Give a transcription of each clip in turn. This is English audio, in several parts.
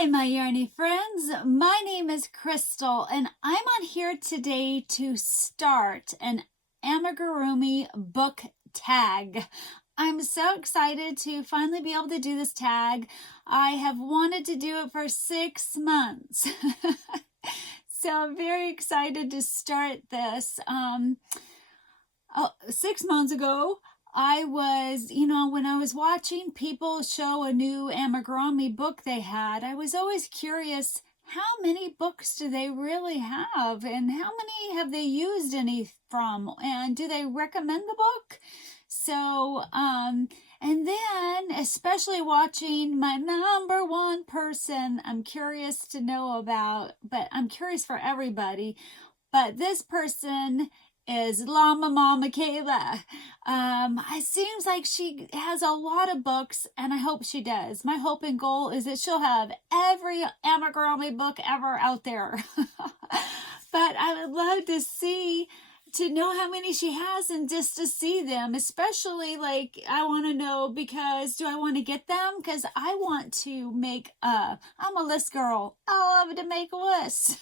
Hi, my yarny friends. My name is Crystal, and I'm on here today to start an amigurumi book tag. I'm so excited to finally be able to do this tag. I have wanted to do it for 6 months. So I'm very excited to start this. 6 months ago, I was, when I was watching people show a new amigurumi book they had, I was always curious, how many books do they really have? And how many have they used any from? And do they recommend the book? So, and then especially watching my number one person I'm curious to know about, but I'm curious for everybody. But this person is Llama Mama Kayla. It seems like she has a lot of books, and I hope she does. My hope and goal is that she'll have every amigurumi book ever out there. But I would love to know how many she has and just to see them, especially I want to know, because do I want to get them? Because I want to make I'm a list girl. I love to make lists.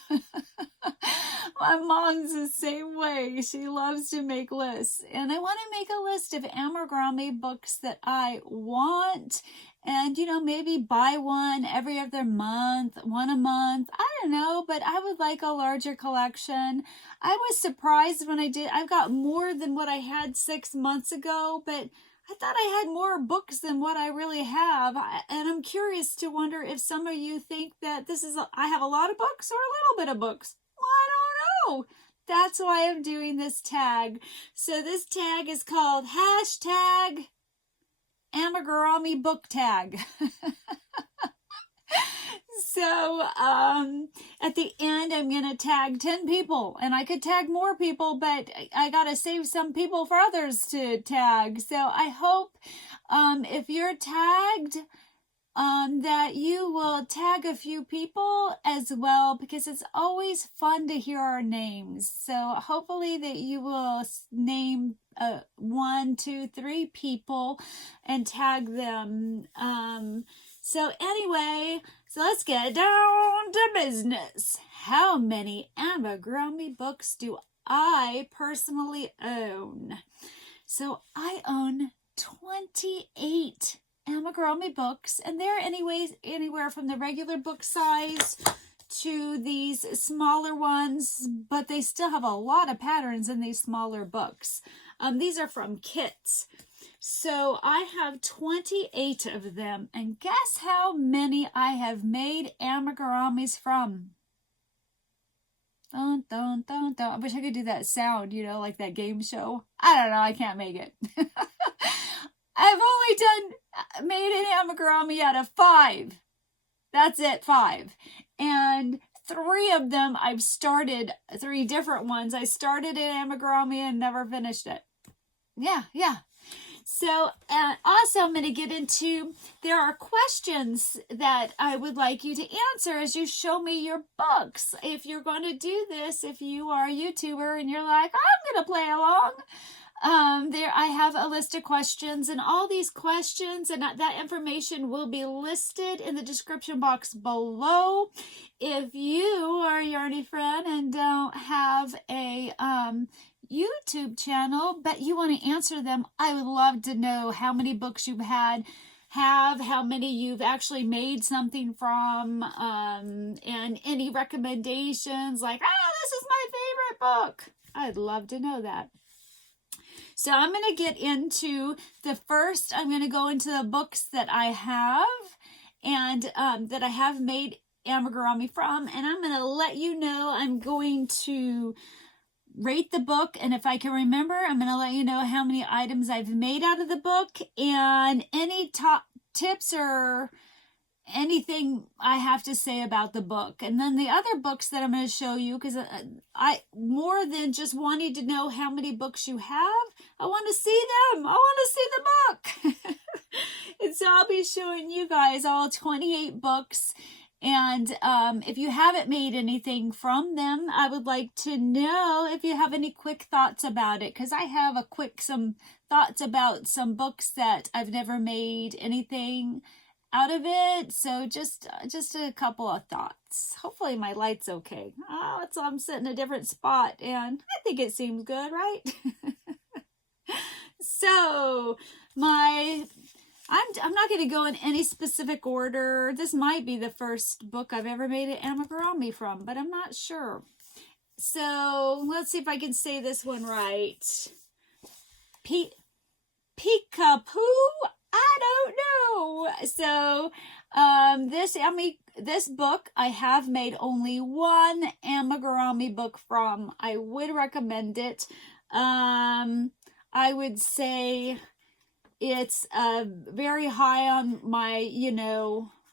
My mom's the same way. She loves to make lists, and I want to make a list of amigurumi books that I want, and maybe buy one every other month, one a month. I don't know, but I would like a larger collection. I was surprised when I did. I've got more than what I had 6 months ago, but I thought I had more books than what I really have. And I'm curious to wonder if some of you think that I have a lot of books or a little bit of books. I don't know. That's why I'm doing this tag. So this tag is called hashtag amigurumi book tag. So at the end, I'm going to tag 10 people, and I could tag more people, but I got to save some people for others to tag. So I hope if you're tagged, that you will tag a few people as well, because it's always fun to hear our names. So hopefully that you will name 1, 2, 3 people and tag them. So anyway, so let's get down to business. How many amigurumi books do I personally own? So I own 28 amigurumi books, and they're anywhere from the regular book size to these smaller ones, but they still have a lot of patterns in these smaller books. These are from kits. So I have 28 of them, and guess how many I have made amigurumis from? Dun, dun, dun, dun. I wish I could do that sound, like that game show. I don't know, I can't make it. I've only made an amigurumi out of 5. That's it, 5. And 3 of them I've started, 3 different ones. I started an amigurumi and never finished it. Yeah. So also I'm going to get into, there are questions that I would like you to answer as you show me your books. If you're going to do this, if you are a YouTuber and you're like, I'm going to play along, there I have a list of questions, and all these questions and that information will be listed in the description box below. If you are a yarny friend and don't have a YouTube channel, but you want to answer them, I would love to know how many books you've how many you've actually made something from, and any recommendations like, this is my favorite book. I'd love to know that. So I'm going to get into I'm going to go into the books that I have and that I have made amigurumi from, and I'm going to let you know. I'm going to rate the book, and if I can remember, I'm going to let you know how many items I've made out of the book, and any top tips or anything I have to say about the book. And then the other books that I'm going to show you, because I more than just wanting to know how many books you have, I want to see them. I want to see the book. And so I'll be showing you guys all 28 books. And if you haven't made anything from them, I would like to know if you have any quick thoughts about it, because I have some thoughts about some books that I've never made anything out of it. So just a couple of thoughts. Hopefully my light's okay. Oh, so I'm sitting in a different spot, and I think it seems good, right? So I'm not going to go in any specific order. This might be the first book I've ever made an amigurumi from, but I'm not sure. So let's see if I can say this one right. Peekapoo? I don't know. So this book I have made only one amigurumi book from. I would recommend it. I would say it's very high on my,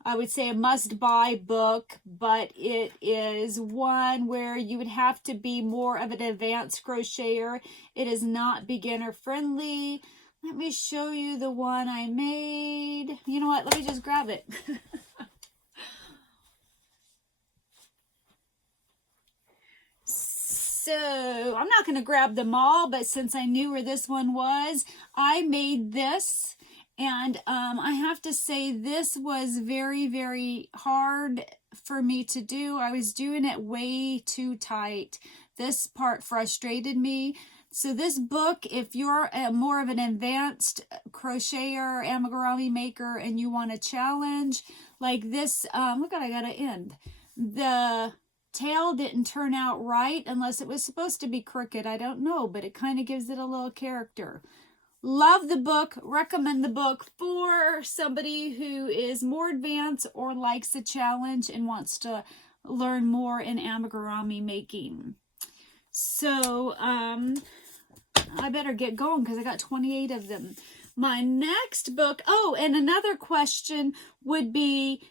I would say a must-buy book, but it is one where you would have to be more of an advanced crocheter. It is not beginner-friendly. Let me show you the one I made. You know what? Let me just grab it. So I'm not going to grab them all, but since I knew where this one was, I made this. And I have to say this was very, very hard for me to do. I was doing it way too tight. This part frustrated me. So this book, if you're more of an advanced crocheter, amigurumi maker, and you want a challenge like this, look what I got to end. The tail didn't turn out right unless it was supposed to be crooked. I don't know, but it kind of gives it a little character. Love the book. Recommend the book for somebody who is more advanced or likes a challenge and wants to learn more in amigurumi making. So I better get going because I got 28 of them. My next book, oh, and another question would be,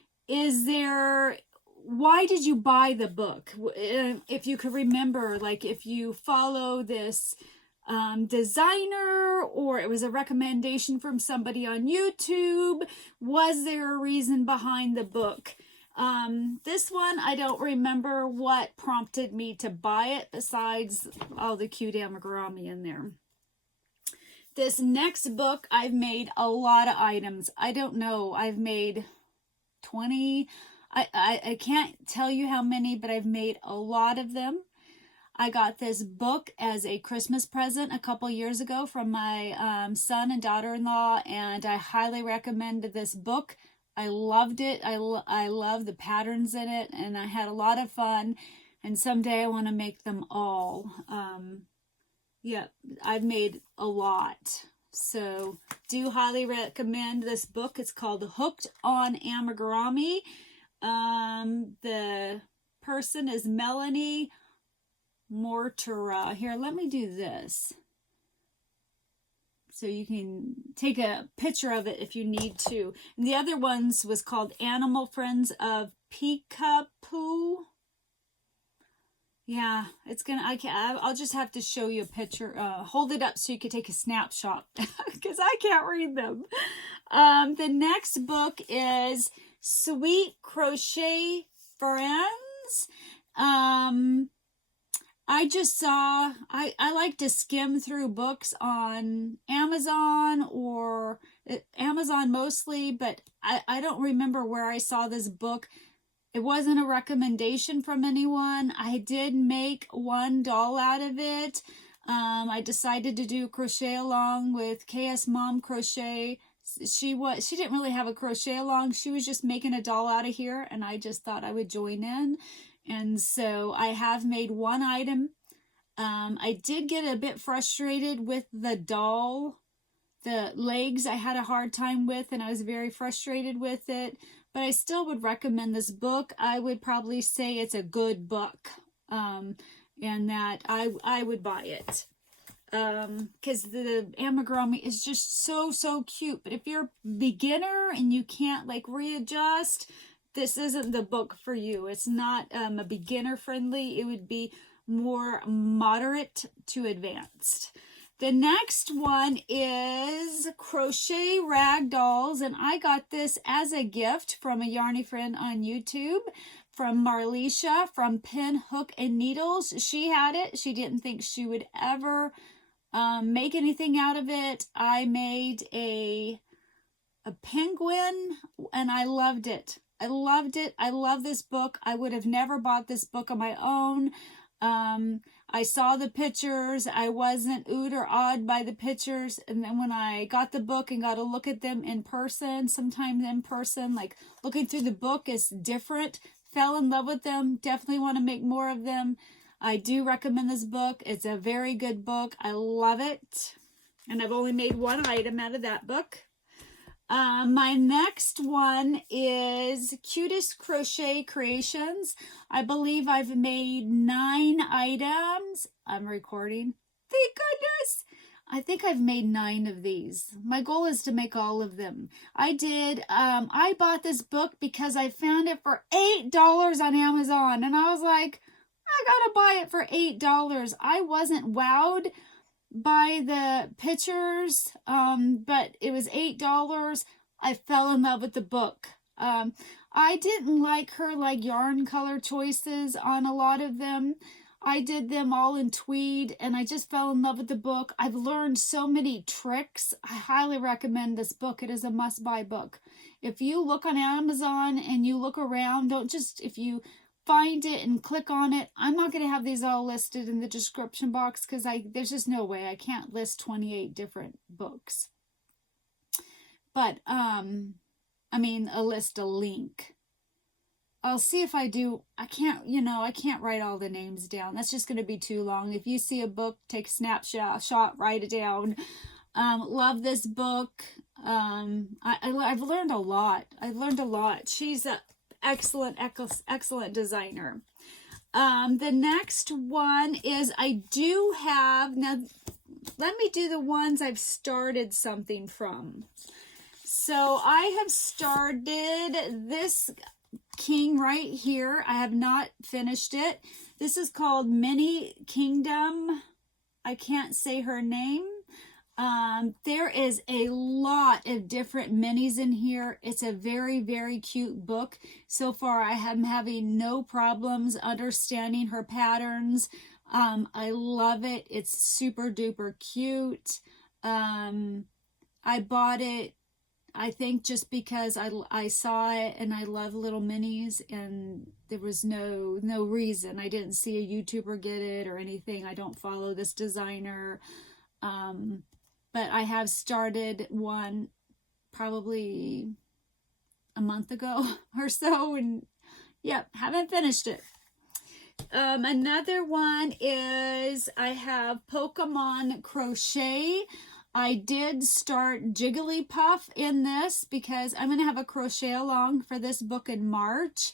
why did you buy the book? If you could remember, like if you follow this designer, or it was a recommendation from somebody on YouTube, was there a reason behind the book? This one, I don't remember what prompted me to buy it besides all the cute amigurumi in there. This next book, I've made a lot of items. I don't know, I've made 20. I can't tell you how many, but I've made a lot of them. I got this book as a Christmas present a couple years ago from my son and daughter-in-law, and I highly recommend this book. I loved it. I love the patterns in it, and I had a lot of fun, and someday I want to make them all. Yeah, I've made a lot. So do highly recommend this book. It's called Hooked on Amigurumi. The person is Melanie Mortura. Here, let me do this so you can take a picture of it if you need to. And the other ones was called Animal Friends of Peekapoo. Yeah, it's gonna, I'll just have to show you a picture, hold it up so you can take a snapshot because I can't read them. The next book is Sweet Crochet Friends. I just saw, I like to skim through books on Amazon, or Amazon mostly, but I don't remember where I saw this book. It wasn't a recommendation from anyone. I did make one doll out of it. I decided to do crochet along with KS Mom Crochet. She didn't really have a crochet along. She was just making a doll out of here, and I just thought I would join in. And so I have made one item. I did get a bit frustrated with the doll. The legs I had a hard time with, and I was very frustrated with it. But I still would recommend this book. I would probably say it's a good book, and that I would buy it. Because the amigurumi is just so cute. But if you're a beginner and you can't like readjust, this isn't the book for you. It's not a beginner friendly. It would be more moderate to advanced. The next one is Crochet Rag Dolls, and I got this as a gift from a yarny friend on YouTube, from Marlisha from Pin, Hook, and Needles. She had it. She didn't think she would ever make anything out of it. I made a a penguin, and I loved it. I loved it. I love this book. I would have never bought this book on my own. I saw the pictures. I wasn't oohed or awed by the pictures. And then when I got the book and got to look at them in person, sometimes in person, like looking through the book is different. Fell in love with them. Definitely want to make more of them. I do recommend this book. It's a very good book. I love it. And I've only made one item out of that book. My next one is Cutest Crochet Creations. I believe I've made 9 items. I'm recording. Thank goodness. I think I've made 9 of these. My goal is to make all of them. I bought this book because I found it for $8 on Amazon. And I was like, I gotta buy it for $8. I wasn't wowed by the pictures, but it was $8. I fell in love with the book. I didn't like her yarn color choices on a lot of them. I did them all in tweed, and I just fell in love with the book. I've learned so many tricks. I highly recommend this book. It is a must-buy book. If you look on Amazon and you look around, don't just, if you find it and click on it. I'm not going to have these all listed in the description box because there's just no way. I can't list 28 different books. But, a link. I'll see if I do. I can't write all the names down. That's just going to be too long. If you see a book, take a snapshot, write it down. Love this book. I've learned a lot. She's a excellent designer. The next one is now let me do the ones I've started something from. So I have started this king right here. I have not finished it. This is called Mini Kingdom. I can't say her name. There is a lot of different minis in here. It's a very, very cute book. So far, I am having no problems understanding her patterns. I love it. It's super duper cute. I bought it, I think, just because I saw it and I love little minis, and there was no reason. I didn't see a YouTuber get it or anything. I don't follow this designer. But I have started one probably a month ago or so, and yep, haven't finished it. Another one is I have Pokemon Crochet. I did start Jigglypuff in this because I'm going to have a crochet along for this book in March.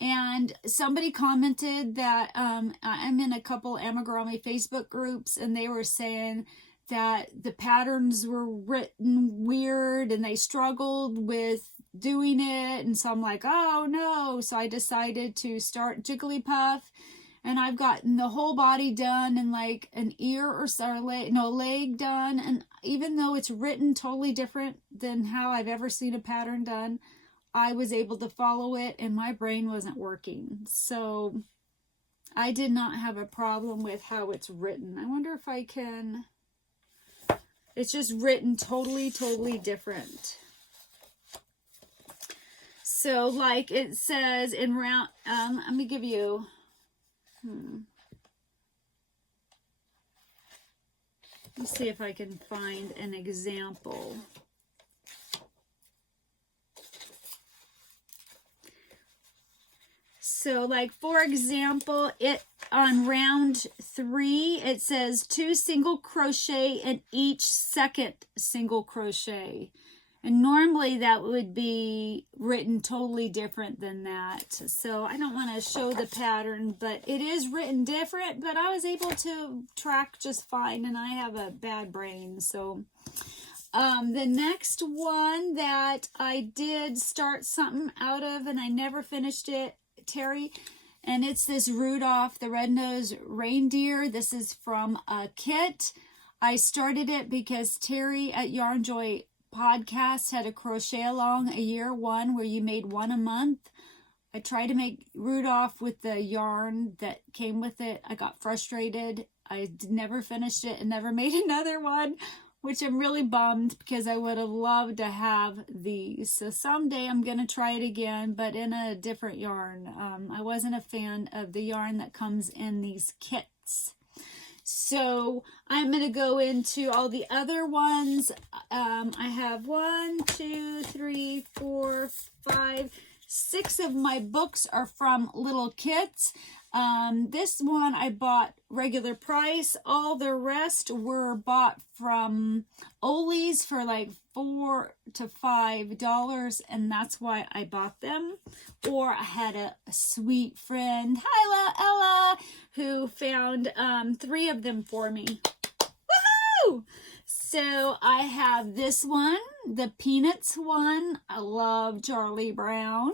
And somebody commented that I'm in a couple Amigurumi Facebook groups, and they were saying that the patterns were written weird and they struggled with doing it. And so I'm like, oh no. So I decided to start Jigglypuff, and I've gotten the whole body done and like an ear or so, leg done. And even though it's written totally different than how I've ever seen a pattern done, I was able to follow it and my brain wasn't working. So I did not have a problem with how it's written. I wonder if I can... It's just written totally different. So like it says in round, let me give you, let's see if I can find an example. So like, for example, on round 3, it says 2 single crochet in each second single crochet. And normally that would be written totally different than that. So I don't want to show the pattern, but it is written different, but I was able to track just fine, and I have a bad brain. So the next one that I did start something out of, and I never finished it, Terry, and it's this Rudolph the Red-Nosed Reindeer. This is from a kit. I started it because Terry at Yarn Joy Podcast had a crochet along a year one where you made one a month. I tried to make Rudolph with the yarn that came with it. I got frustrated. I never finished it and never made another one. which I'm really bummed because I would have loved to have these. So someday I'm going to try it again, but in a different yarn. I wasn't a fan of the yarn that comes in these kits. So I'm going to go into all the other ones. I have 1, 2, 3, 4, 5, 6 of my books are from little kits. This one I bought regular price. All the rest were bought from Ollie's for like $4 to $5, and that's why I bought them. Or I had a sweet friend, Ella, who found 3 of them for me. Woohoo! So I have this one, the Peanuts one. I love Charlie Brown.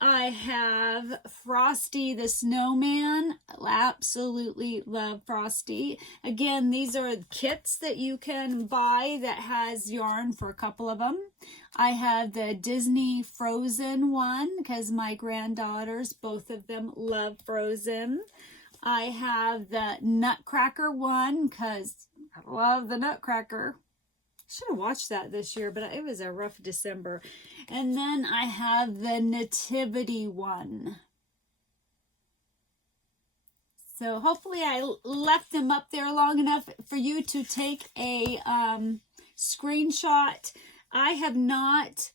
I have Frosty the Snowman. Absolutely love Frosty. Again, these are kits that you can buy that has yarn for a couple of them. I have the Disney Frozen one because my granddaughters, both of them, love Frozen. I have the Nutcracker one because I love the Nutcracker. Should have watched that this year, but it was a rough December. And then I have the Nativity one. So hopefully I left them up there long enough for you to take a screenshot. I have not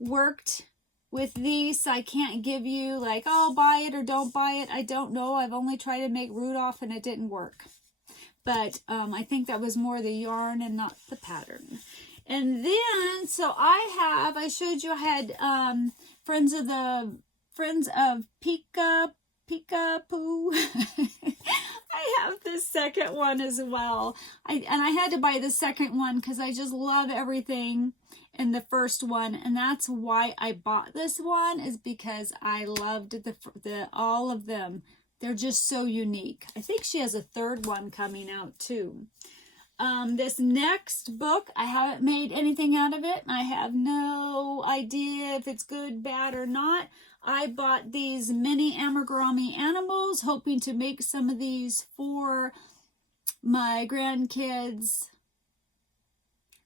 worked with these, so I can't give you like, oh, buy it or don't buy it. I don't know. I've only tried to make Rudolph and it didn't work. But I think that was more the yarn and not the pattern. And then, so I showed you I had Friends of Pika-Poo. I have this second one as well. I had to buy the second one because I just love everything in the first one. And that's why I bought this one, is because I loved the all of them. They're just so unique. I think she has a third one coming out too. This next book, I haven't made anything out of it. I have no idea if it's good, bad, or not. I bought these mini amigurumi animals, hoping to make some of these for my grandkids'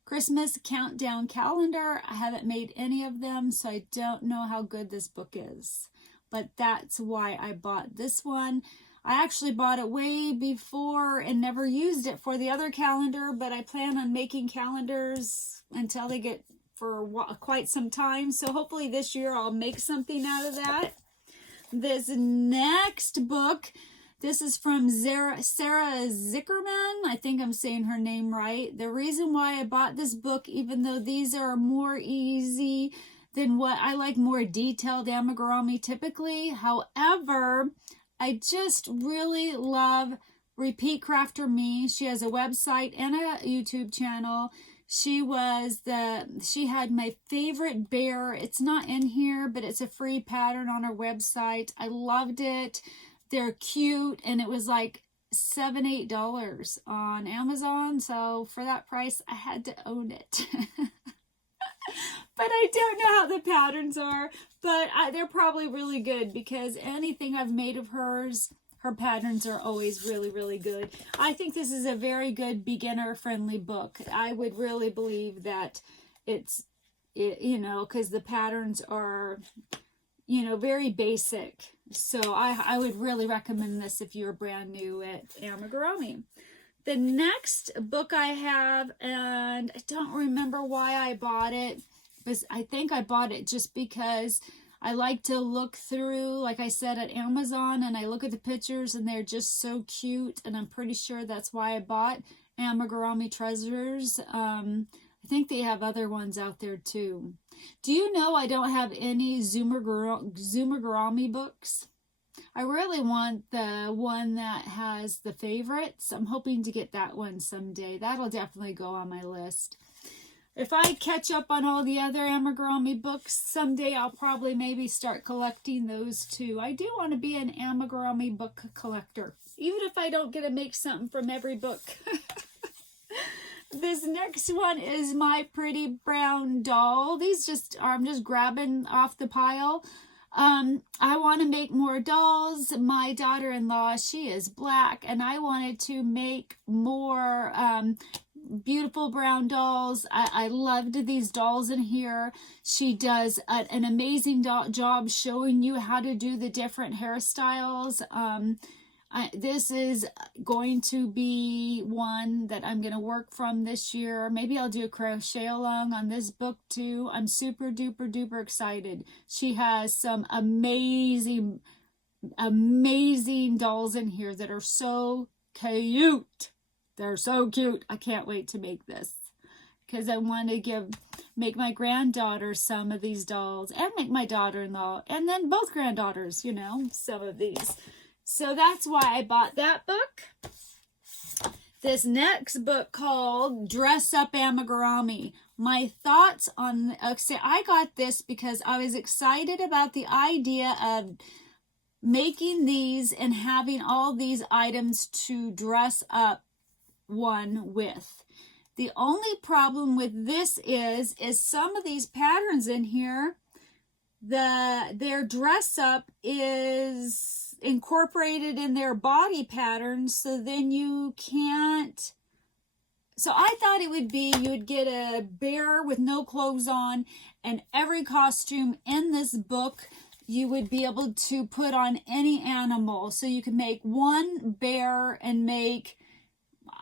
Christmas countdown calendar. I haven't made any of them, so I don't know how good this book is. But that's why I bought this one. I actually bought it way before and never used it for the other calendar, but I plan on making calendars until they get for quite some time. So hopefully this year I'll make something out of that. This next book, this is from Sarah Zickerman. I think I'm saying her name right. The reason why I bought this book, even though these are more easy than what I like, more detailed amigurumi typically. However, I just really love Repeat Crafter Me. She has a website and a YouTube channel. She had my favorite bear. It's not in here, but it's a free pattern on her website. I loved it. They're cute, and it was like $7, $8 on Amazon. So for that price, I had to own it. But I don't know how the patterns are, but they're probably really good because anything I've made of hers, her patterns are always really, really good. I think this is a very good beginner-friendly book. I would really believe that it's, you know, because the patterns are, you know, very basic. So I would really recommend this if you're brand new at amigurumi. The next book I have, and I don't remember why I bought it, but I think I bought it just because I like to look through, like I said, at Amazon, and I look at the pictures and they're just so cute, and I'm pretty sure that's why I bought Amigurumi Treasures. I think they have other ones out there too. Do you know I don't have any Zumigurumi books? I really want the one that has the favorites. I'm hoping to get that one someday. That'll definitely go on my list. If I catch up on all the other amigurumi books someday, I'll probably maybe start collecting those too. I do want to be an amigurumi book collector, even if I don't get to make something from every book. This next one is My Pretty Brown Doll. These I'm just grabbing off the pile. I want to make more dolls. My daughter-in-law, she is black, and I wanted to make more beautiful brown dolls. I loved these dolls in here. She does an amazing job showing you how to do the different hairstyles. This is going to be one that I'm going to work from this year. Maybe I'll do a crochet along on this book too. I'm super duper duper excited. She has some amazing dolls in here that are so cute. They're so cute. I can't wait to make this because I want to make my granddaughter some of these dolls and make my daughter-in-law and then both granddaughters, you know, some of these. So that's why I bought that book. This next book called Dress Up Amigurumi. My thoughts on, I got this because I was excited about the idea of making these and having all these items to dress up one with. The only problem with this is some of these patterns in here, their dress up is incorporated in their body patterns, so then you can't. So I thought it would be you would get a bear with no clothes on, and every costume in this book you would be able to put on any animal. So you can make one bear and make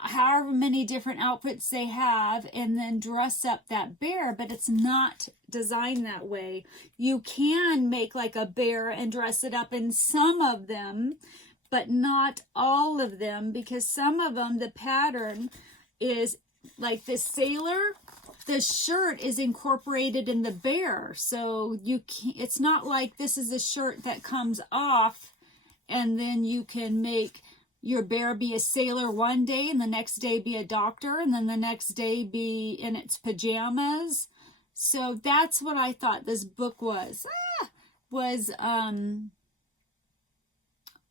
however many different outfits they have and then dress up that bear, but it's not designed that way. You can make like a bear and dress it up in some of them, but not all of them, because some of them, the pattern is like this sailor, the shirt is incorporated in the bear. So you can't, it's not like this is a shirt that comes off and then you can make your bear be a sailor one day and the next day be a doctor and then the next day be in its pajamas. So that's what I thought this book was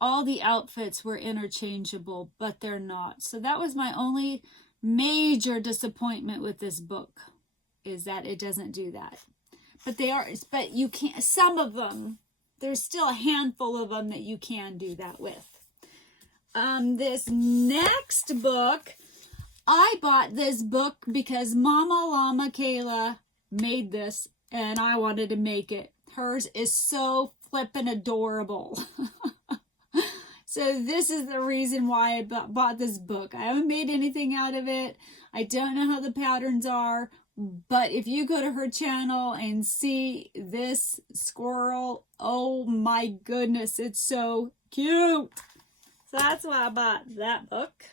all the outfits were interchangeable, but they're not. So that was my only major disappointment with this book, is that it doesn't do that. But you can't, some of them, there's still a handful of them that you can do that with. This next book, I bought this book because Mama Llama Kayla made this and I wanted to make it. Hers is so flippin' adorable. So this is the reason why I bought this book. I haven't made anything out of it. I don't know how the patterns are, but if you go to her channel and see this squirrel, oh my goodness, it's so cute. So that's why I bought that book.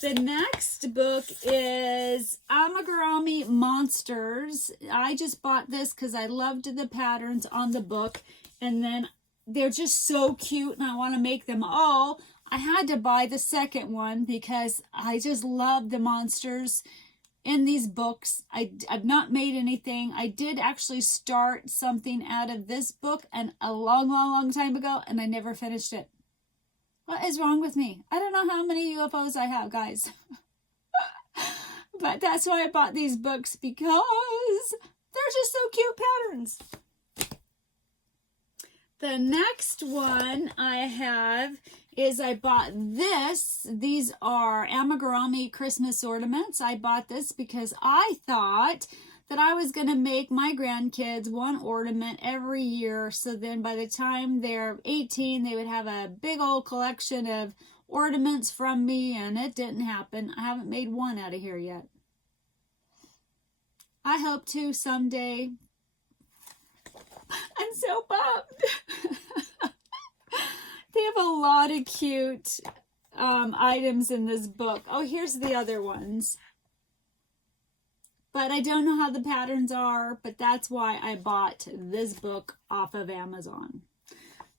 The next book is Amigurumi Monsters. I just bought this because I loved the patterns on the book, and then they're just so cute and I want to make them all. I had to buy the second one because I just love the monsters in these books. I've not made anything. I did actually start something out of this book and a long time ago, and I never finished it. What is wrong with me? I don't know how many UFOs I have, guys. But that's why I bought these books, because they're just so cute patterns. The next one I have is I bought this. These are Amigurumi Christmas ornaments. I bought this because I thought that I was going to make my grandkids one ornament every year. So then by the time they're 18, they would have a big old collection of ornaments from me, and it didn't happen. I haven't made one out of here yet. I hope to someday. I'm so bummed. They have a lot of cute items in this book. Oh, here's the other ones. But I don't know how the patterns are, but that's why I bought this book off of Amazon.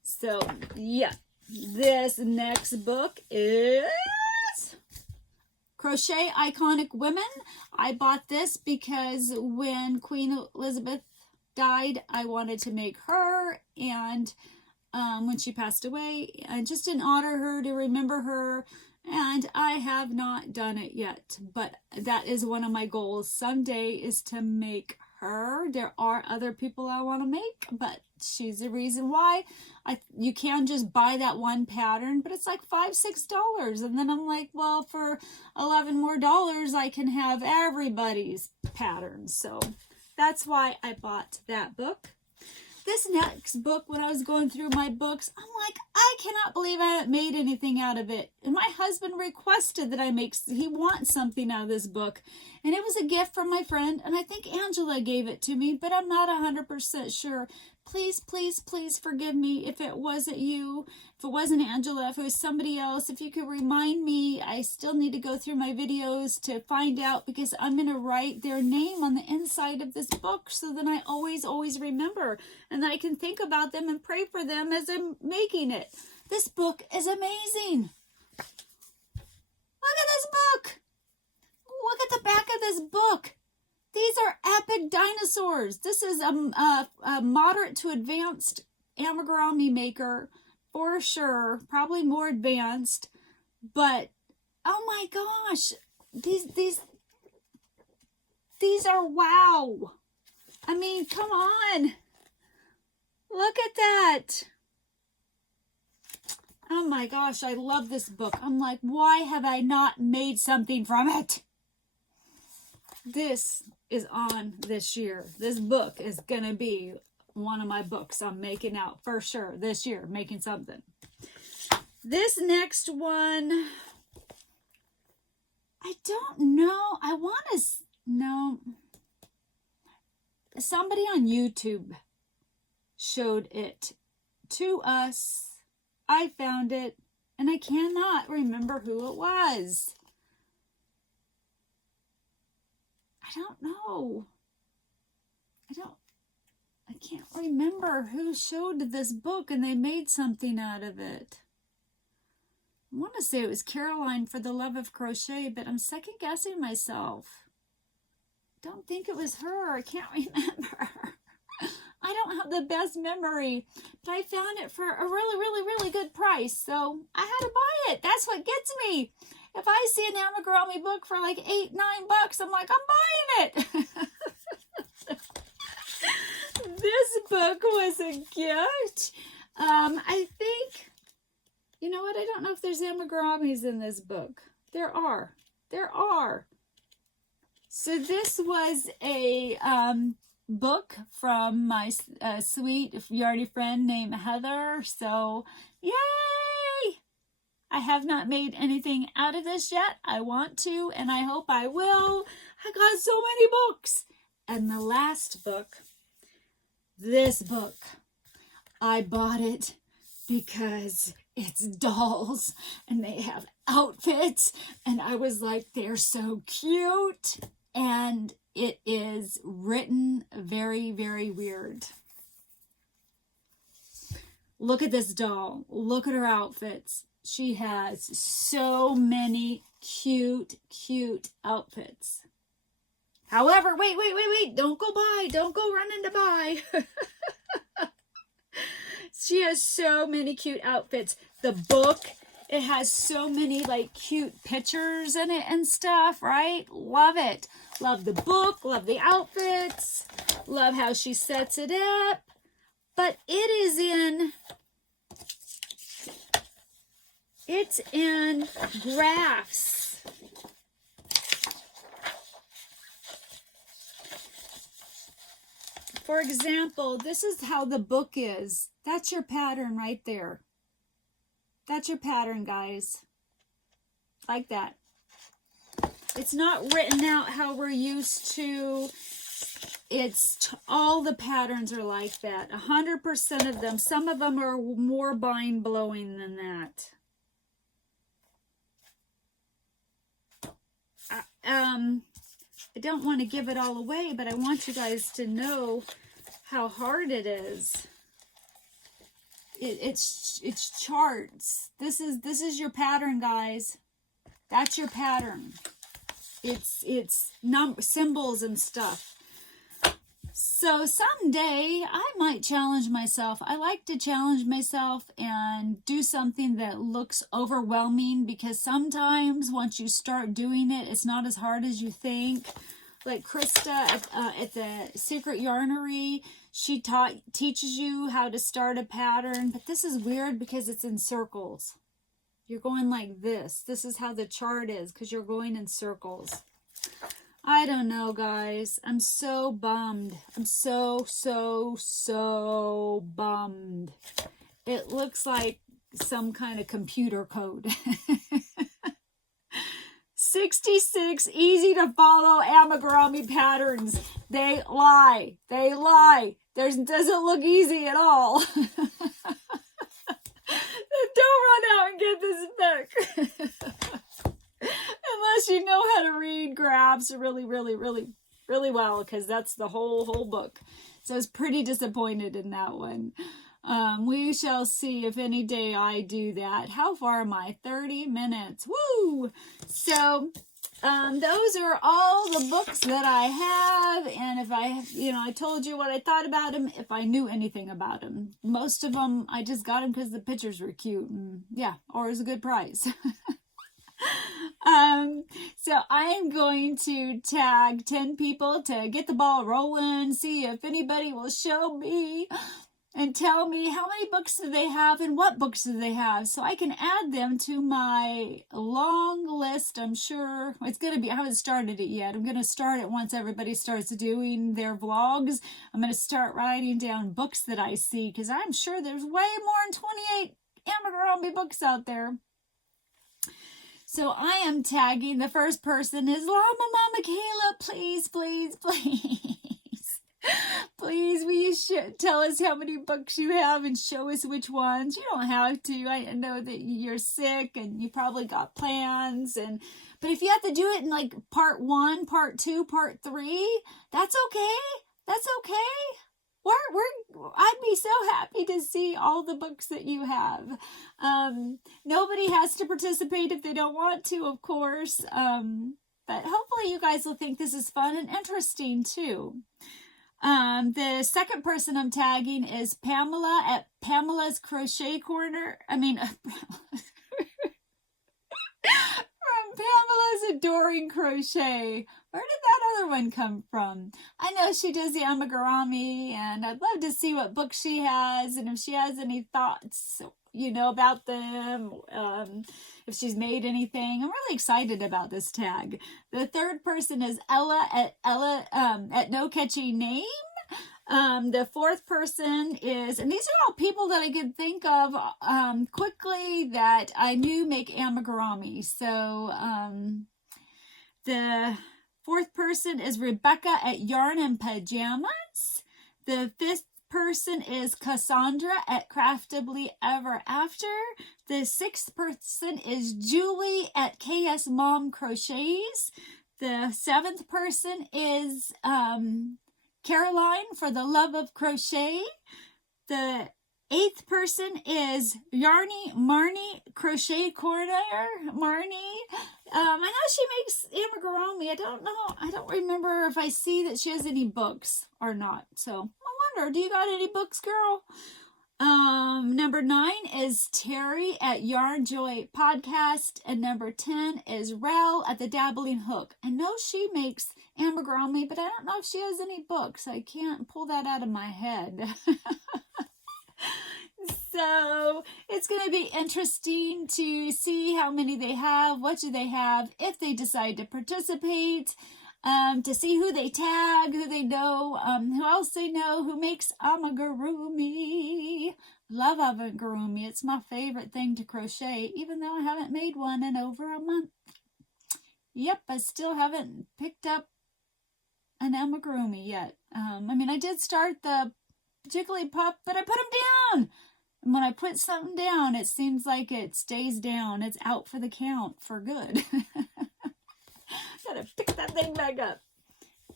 So, yeah. This next book is Crochet Iconic Women. I bought this because when Queen Elizabeth died, I wanted to make her, and when she passed away, just in honor her, to remember her, and I have not done it yet, but that is one of my goals someday, is to make her. There are other people I want to make, but she's the reason why. You can just buy that one pattern, but it's like $5-6. And then I'm like, well, for $11 more, I can have everybody's patterns. So that's why I bought that book. This next book, when I was going through my books, I'm like, I cannot believe I haven't made anything out of it. And my husband requested that he wants something out of this book. And it was a gift from my friend, and I think Angela gave it to me, but I'm not 100% sure. Please, please, please forgive me if it wasn't you, if it wasn't Angela, if it was somebody else. If you could remind me, I still need to go through my videos to find out, because I'm going to write their name on the inside of this book so that I always remember, and I can think about them and pray for them as I'm making it. This book is amazing. Look at this book. Look at the back of this book. These are epic dinosaurs. This is a moderate to advanced amigurumi maker for sure. Probably more advanced, but oh my gosh, these are wow. I mean, come on. Look at that. Oh my gosh, I love this book. I'm like, why have I not made something from it? This is on this year. This book is going to be one of my books I'm making out for sure this year, making something. This next one, I don't know. I want to know. Somebody on YouTube showed it to us. I found it, and I cannot remember who it was. I don't know. I can't remember who showed this book and they made something out of it. I want to say it was Caroline for the Love of Crochet, but I'm second guessing myself. Don't think it was her. I can't remember. I don't have the best memory, but I found it for a really good price, so I had to buy it. That's what gets me. If I see an amigurumi book for like $8-9, I'm like, I'm buying it. This book was a gift. I think, you know what? I don't know if there's amigurumis in this book. There are. So this was a book from my sweet yarny friend named Heather. So, yay! I have not made anything out of this yet. I want to, and I hope I will. I got so many books. And the last book, this book, I bought it because it's dolls and they have outfits. And I was like, they're so cute. And it is written very weird. Look at this doll. Look at her outfits. She has so many cute outfits. However, wait. Don't go buy. Don't go running to buy. She has so many cute outfits. The book, it has so many like cute pictures in it and stuff, right? Love it. Love the book. Love the outfits. Love how she sets it up. But it's in graphs. For example, this is how the book is. That's your pattern right there. That's your pattern, guys. Like that. It's not written out how we're used to. All the patterns are like that. 100% of them. Some of them are more mind-blowing than that. I don't want to give it all away, but I want you guys to know how hard it is. It's charts. This is your pattern, guys. That's your pattern. It's symbols and stuff. So someday I might challenge myself. I like to challenge myself and do something that looks overwhelming, because sometimes once you start doing it, it's not as hard as you think. like Krista at the Secret Yarnery. She teaches you how to start a pattern, but this is weird because it's in circles. You're going like this. This is how the chart is because you're going in circles. I don't know, guys. I'm so bummed. I'm so bummed. It looks like some kind of computer code. 66 easy to follow amigurumi patterns. They lie. They lie. Doesn't look easy at all. Don't run out and get this book. Unless you know how to read graphs really well, because that's the whole book. So I was pretty disappointed in that one. We shall see if any day I do that. How far am I? 30 minutes. Woo! So, those are all the books that I have. And if I told you what I thought about them, if I knew anything about them. Most of them, I just got them because the pictures were cute. And yeah, or it was a good price. So I am going to tag 10 people to get the ball rolling, see if anybody will show me and tell me how many books do they have and what books do they have, so I can add them to my long list. I'm sure it's going to be, I haven't started it yet. I'm going to start it once everybody starts doing their vlogs. I'm going to start writing down books that I see, because I'm sure there's way more than 28 amigurumi books out there. So I am tagging, the first person is Llama Mama Kayla. Please, please, please. Please, will you tell us how many books you have and show us which ones? You don't have to. I know that you're sick and you probably got plans. But if you have to do it in like part 1, part 2, part 3, that's okay. That's okay. I'd be so happy to see all the books that you have. Nobody has to participate if they don't want to, of course. But hopefully you guys will think this is fun and interesting too. The second person I'm tagging is Pamela at Pamela's Crochet Corner. From Pamela's Adoring Crochet. Where did that other one come from? I know she does the amigurumi, and I'd love to see what book she has, and if she has any thoughts, about them, if she's made anything. I'm really excited about this tag. The third person is Ella at No Catchy Name. The fourth person is, and these are all people that I could think of quickly that I knew make amigurumi. So the fourth person is Rebecca at Yarn and Pajamas. The fifth person is Cassandra at Craftably Ever After. The sixth person is Julie at KS Mom Crochets. The seventh person is Caroline for the Love of Crochet. The eighth person is Yarny Marnie Crochet Corner. Marnie. I know she makes amigurumi. I don't remember if I see that she has any books or not. So I wonder, do you got any books, girl? Number 9 is Terry at Yarn Joy Podcast, and number 10 is Rel at the Dabbling Hook. I know she makes amigurumi, but I don't know if she has any books. I can't pull that out of my head. So it's going to be interesting to see how many they have, what do they have, if they decide to participate, to see who they tag, who they know, who else they know, who makes amigurumi. Love amigurumi. It's my favorite thing to crochet, even though I haven't made one in over a month. Yep, I still haven't picked up an amigurumi yet. I did start the Jigglypuff, but I put him down. And when I put something down, it seems like it stays down. It's out for the count for good. Gotta pick that thing back up.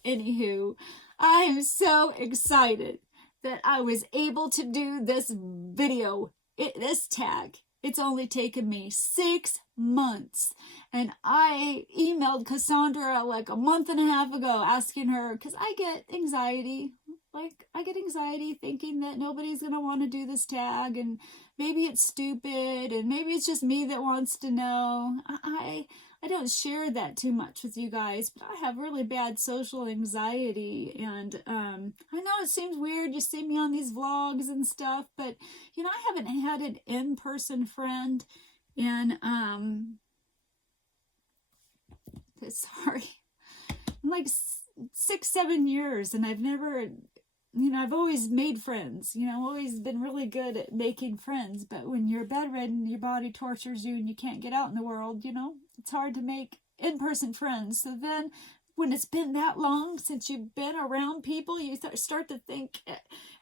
Anywho, I am so excited that I was able to do this video, this tag. It's only taken me 6 months. And I emailed Cassandra like a month and a half ago asking her, because I get anxiety. I get anxiety thinking that nobody's going to want to do this tag, and maybe it's stupid, and maybe it's just me that wants to know. I don't share that too much with you guys, but I have really bad social anxiety, and I know it seems weird. You see me on these vlogs and stuff, but you know, I haven't had an in-person friend in sorry, like 6-7 years, and I've never, you know, I've always made friends, you know, always been really good at making friends, but when you're bedridden, your body tortures you and you can't get out in the world, you know, it's hard to make in-person friends. So then when it's been that long since you've been around people, you start to think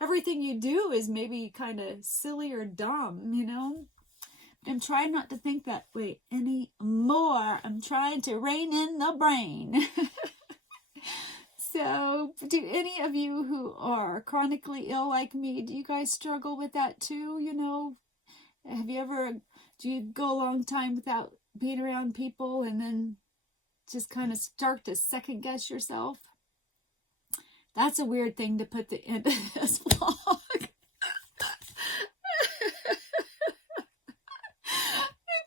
everything you do is maybe kind of silly or dumb, you know. I'm trying not to think that way anymore. I'm trying to rein in the brain. So, do any of you who are chronically ill like me, do you guys struggle with that too? You know, have you ever, do you go a long time without being around people and then just kind of start to second guess yourself? That's a weird thing to put the end of this vlog.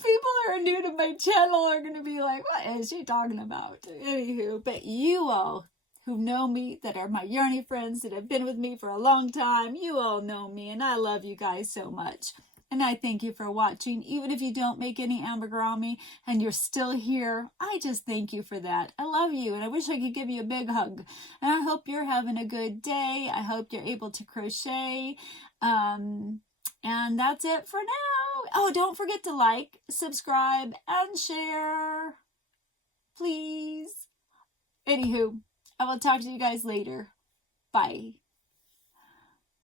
People who are new to my channel are going to be like, what is she talking about? Anywho, but you all who know me, that are my yarny friends, that have been with me for a long time, you all know me, and I love you guys so much. And I thank you for watching. Even if you don't make any amigurumi and you're still here, I just thank you for that. I love you, and I wish I could give you a big hug. And I hope you're having a good day. I hope you're able to crochet. And that's it for now. Oh, don't forget to like, subscribe, and share. Please. Anywho, I will talk to you guys later. Bye.